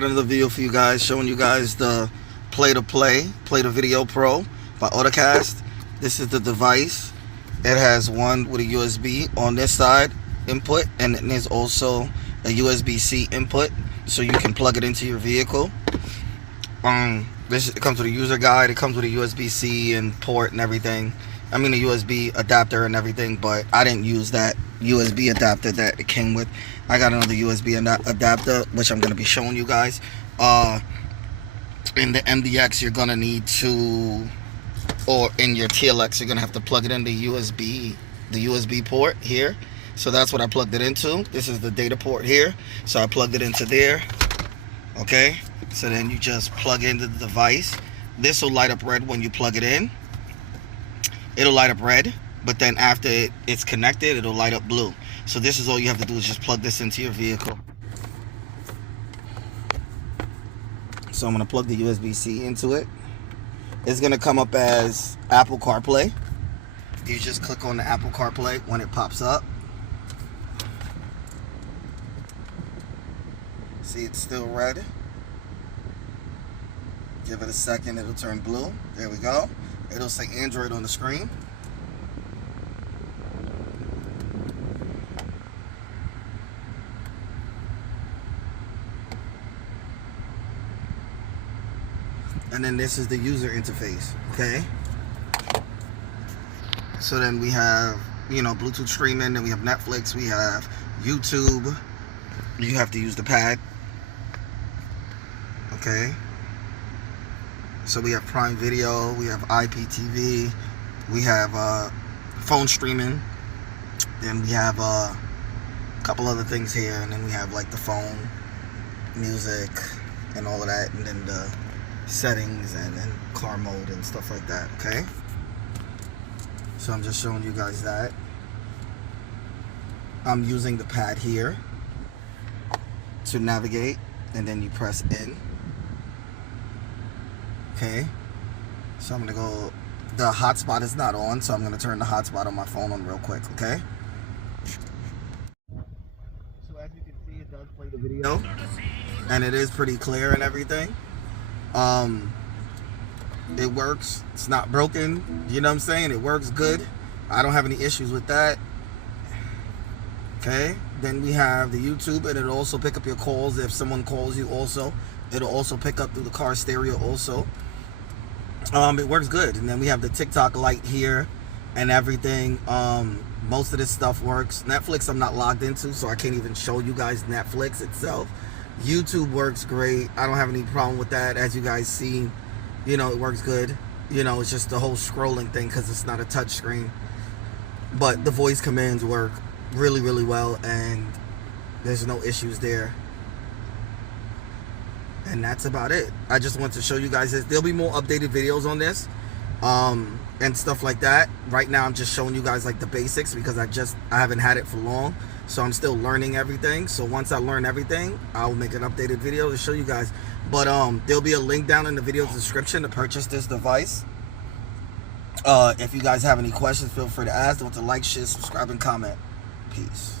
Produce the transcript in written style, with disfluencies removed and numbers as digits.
got another video for you guys showing you guys the Play2Video Pro by Ottocast. This is the device. It has one with a USB on this side input, and then there's also a USB-C input, so you can plug it into your vehicle. It comes with a user guide. It comes with a USB-C and port and everything. I mean a USB adapter and everything, but I didn't use that USB adapter that it came with. I got another USB adapter, which I'm going to be showing you guys. In the MDX, you're going to need to, or in your TLX, you're going to have to plug it in the USB port here. So that's what I plugged it into. This is the data port here. So I plugged it into there. Okay, so then you just plug into the device. This will light up red when you plug it in. It'll light up red, but then after it's connected, it'll light up blue. So this is all you have to do, is just plug this into your vehicle. So I'm gonna plug the USB-C into it. It's gonna come up as Apple CarPlay. You just click on the Apple CarPlay when it pops up. See, it's still red. Give it a second, it'll turn blue. There we go. It'll say Android on the screen. And then this is the user interface, okay? So then we have, Bluetooth streaming, then we have Netflix, we have YouTube. You have to use the pad, okay? So we have Prime Video, we have IPTV, we have phone streaming, then we have a couple other things here, and then we have like the phone, music, and all of that, and then the settings and car mode and stuff like that, okay? So I'm just showing you guys that. I'm using the pad here to navigate, and then you press in. Okay, so I'm gonna go, the hotspot is not on, so I'm gonna turn the hotspot on my phone on real quick, okay? So as you can see, it does play the video, and it is pretty clear and everything. It works, it's not broken, you know what I'm saying? It works good. I don't have any issues with that. Okay, then we have the YouTube, and it'll also pick up your calls if someone calls you also. It'll also pick up through the car stereo also. It works good. And then we have the TikTok light here and everything. Most of this stuff works. Netflix I'm not logged into, so I can't even show you guys Netflix itself. YouTube works great. I don't have any problem with that. As you guys see, it works good. It's just the whole scrolling thing because it's not a touch screen. But the voice commands work really, really well, and there's no issues there. And that's about it. I just want to show you guys this. There'll be more updated videos on this and stuff like that. Right now I'm just showing you guys like the basics because I haven't had it for long, so I'm still learning everything. So once I learn everything, I'll make an updated video to show you guys. But there'll be a link down in the video description to purchase this device. If you guys have any questions, feel free to ask. Don't forget to like, share, subscribe, and comment. Peace.